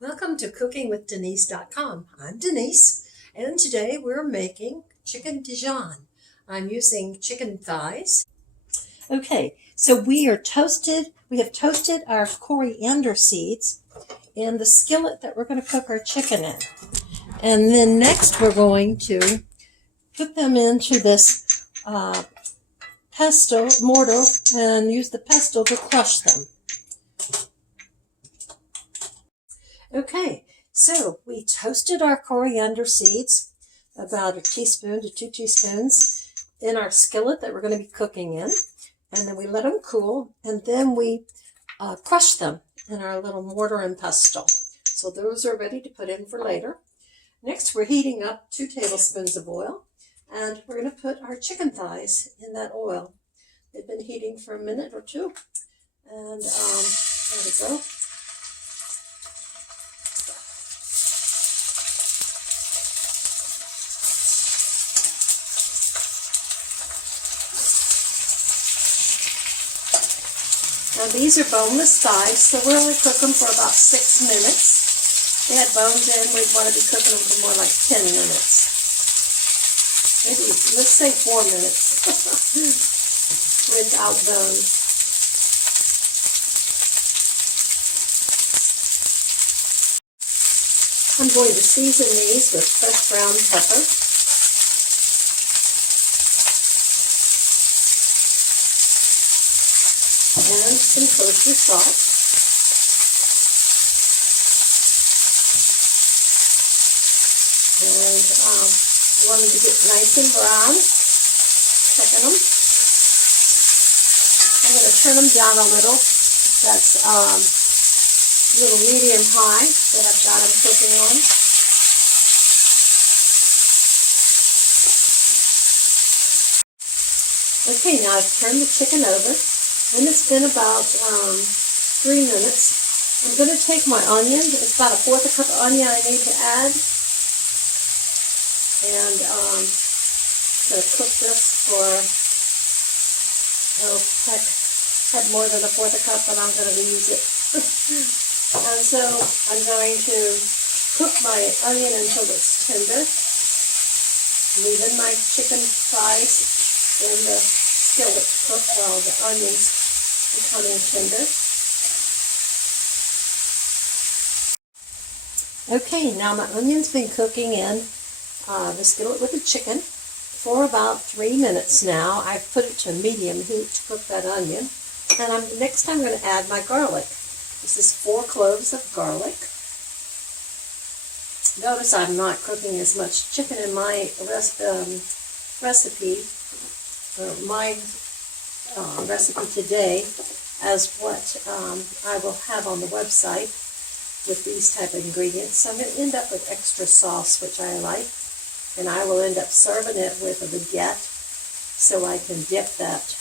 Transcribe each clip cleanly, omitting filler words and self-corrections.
Welcome to cookingwithdenise.com. I'm Denise, and today we're making chicken Dijon. I'm using chicken thighs. Okay, so we have toasted our coriander seeds in the skillet that we're going to cook our chicken in. And then next we're going to put them into this pestle mortar and use the pestle to crush them. Okay, so we toasted our coriander seeds, about a teaspoon to 2 teaspoons, in our skillet that we're going to be cooking in. And then we let them cool, and then we crush them in our little mortar and pestle. So those are ready to put in for later. Next, we're heating up 2 tablespoons of oil, and we're going to put our chicken thighs in that oil. They've been heating for a minute or two, and there we go. Now these are boneless thighs, so we'll only cook them for about 6 minutes. They had bones in, we'd want to be cooking them for more like 10 minutes. Maybe, let's say 4 minutes without bones. I'm going to season these with fresh ground pepper. And some kosher salt. And want them to get nice and brown. Checking them. I'm going to turn them down a little. That's a little medium high that I've got them cooking on. Okay, now I've turned the chicken over. And it's been about 3 minutes. I'm going to take my onion. It's about 1/4 cup of onion I need to add. And to cook this for, heck, had more than 1/4 cup, but I'm going to reuse it. And so I'm going to cook my onion until it's tender. Leaving my chicken thighs in the skillet to cook while the onions becoming tender. Okay, now my onion's been cooking in the skillet with the chicken for about 3 minutes now. I've put it to medium heat to cook that onion. And next I'm going to add my garlic. This is 4 cloves of garlic. Notice I'm not cooking as much chicken in my recipe, recipe today, as what I will have on the website with these type of ingredients. So I'm going to end up with extra sauce, which I like, and I will end up serving it with a baguette so I can dip that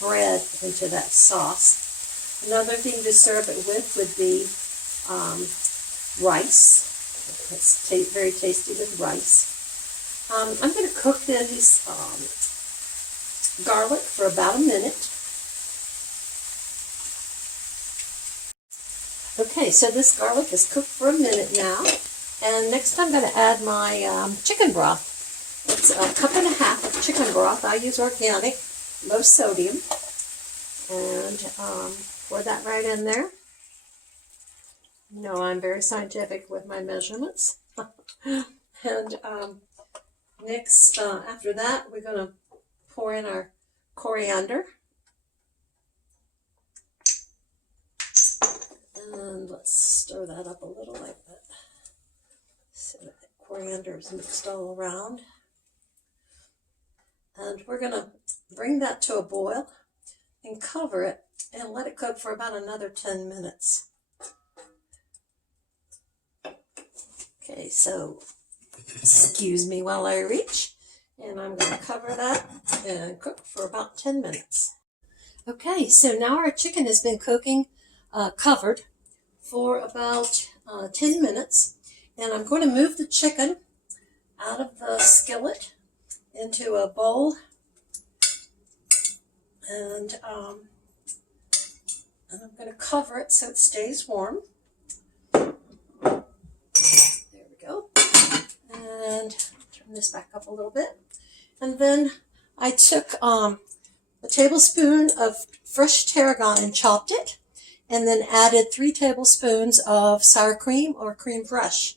bread into that sauce. Another thing to serve it with would be rice. It's very tasty with rice. I'm going to cook these garlic for about a minute. Okay, so this garlic is cooked for a minute now, and next I'm going to add my chicken broth. It's 1.5 cups of chicken broth. I use organic, low sodium, and pour that right in there. You know, I'm very scientific with my measurements. And next, after that, we're going to pour in our coriander. And let's stir that up a little like that. So that coriander is mixed all around. And we're going to bring that to a boil and cover it and let it cook for about another 10 minutes. Okay, so excuse me while I reach. And I'm going to cover that and cook for about 10 minutes. Okay, so now our chicken has been cooking covered for about 10 minutes. And I'm going to move the chicken out of the skillet into a bowl. And I'm going to cover it so it stays warm. And And turn this back up a little bit. And then I took a tablespoon of fresh tarragon and chopped it, and then added 3 tablespoons of sour cream or creme fraiche.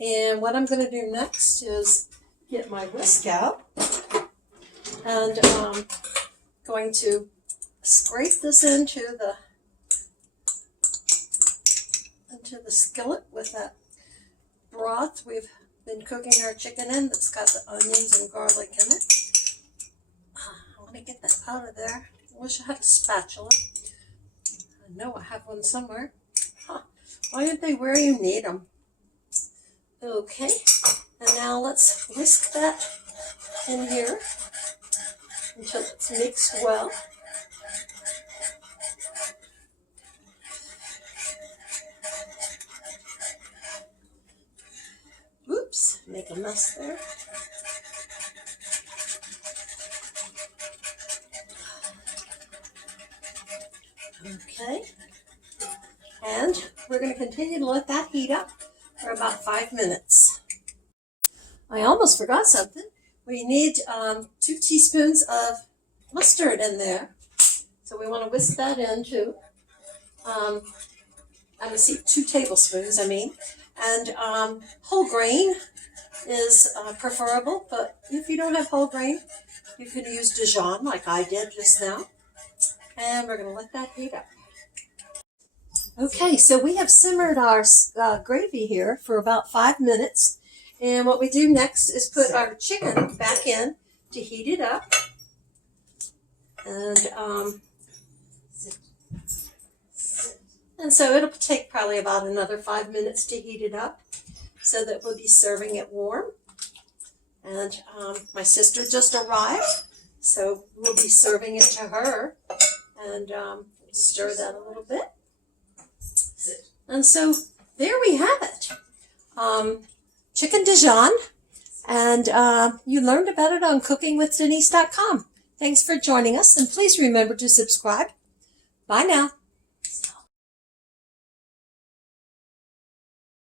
And what I'm going to do next is get my whisk out, and going to scrape this into the skillet with that broth we've been cooking our chicken in that's got the onions and garlic in it. I want to get that out of there. I wish I had a spatula. I know I have one somewhere. Huh. Why aren't they where you need them? Okay, and now let's whisk that in here until it's mixed well. Oops, make a mess there. Okay, and we're going to continue to let that heat up for about 5 minutes. I almost forgot something. We need 2 teaspoons of mustard in there. So we want to whisk that into, I'm going to see 2 tablespoons, and whole grain is preferable, but if you don't have whole grain, you can use Dijon like I did just now. And we're going to let that heat up. Okay, so we have simmered our gravy here for about 5 minutes. And what we do next is put our chicken back in to heat it up. And so it'll take probably about another 5 minutes to heat it up, so that we'll be serving it warm. And my sister just arrived, so we'll be serving it to her. And stir that a little bit. And so there we have it. Chicken Dijon. And you learned about it on cookingwithdenise.com. Thanks for joining us, and please remember to subscribe. Bye now.